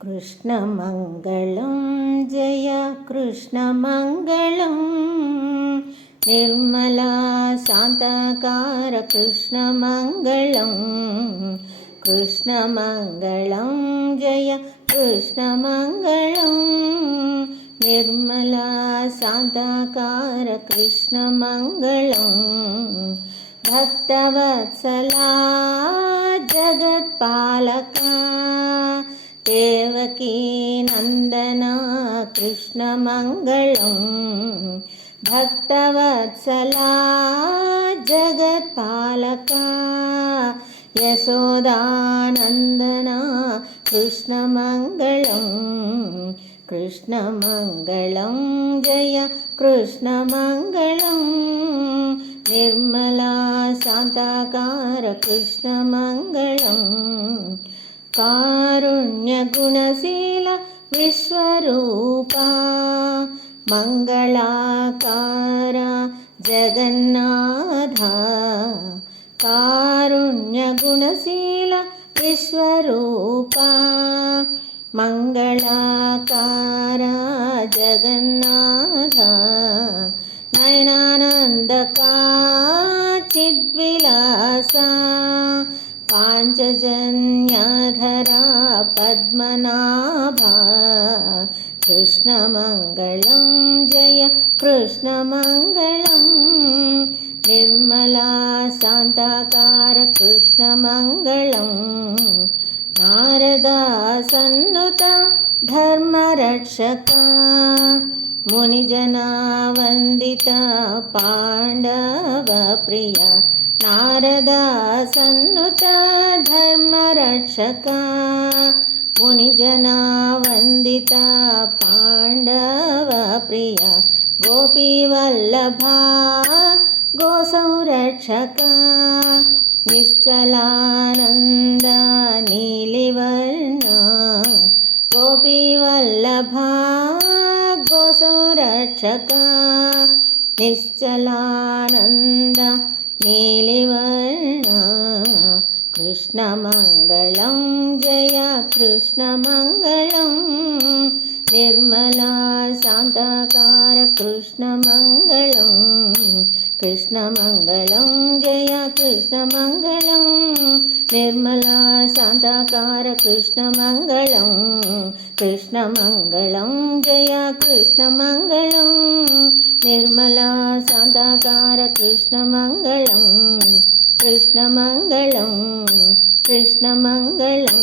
कृष्णमङ्गलं जय कृष्णमङ्गलं निर्मला शान्तकार कृष्णमङ्गलं कृष्णमङ्गलं जय कृष्णमङ्गलं निर्मला शान्तकार कृष्णमङ्गलं भक्तवत्सला जगत्पालका देवकी नन्दना कृष्णमङ्गलं भक्तवत्सला जगत्पालका यशोदानन्दना कृष्णमङ्गलं कृष्णमङ्गलं जय कृष्णमङ्गलं निर्मला शान्तकार कृष्णमङ्गलं कारुण्यगुणशील विश्वरूपा मङ्गलाकार जगन्नाथा कारुण्यगुणशील विश्वरूपा मङ्गलाकार जगन्नाथा नयनानन्दका चिद्विलासा पाञ्चजन्यधरा पद्मनाभा कृष्णमङ्गलं जय कृष्णमङ्गलं निर्मला शान्तकार कृष्णमङ्गलं नारदासन्नुता धर्मरक्षका मुनिजनावन्दिता पाण्डवप्रिया नारदासन्नुता धर्मरक्षका मुनिजनावन्दिता पाण्डवप्रिया गोपीवल्लभा गोसंरक्षका निश्चलानन्दा नीलिवर्णा गोपीवल्लभा गोसंरक्षका निश्चलानन्दा नीलिवर्णा कृष्णमङ्गलं जय कृष्णमङ्गलं निर्मला शान्तकार कृष्णमङ्गलं कृष्णमङ्गलं जय कृष्णमङ्गलं निर्मला शान्तकार कृष्णमङ्गलं कृष्णमङ्गलं जय कृष्णमङ्गलं निर्मला शान्तकार कृष्णमङ्गलं कृष्णमङ्गलं कृष्णमङ्गलं।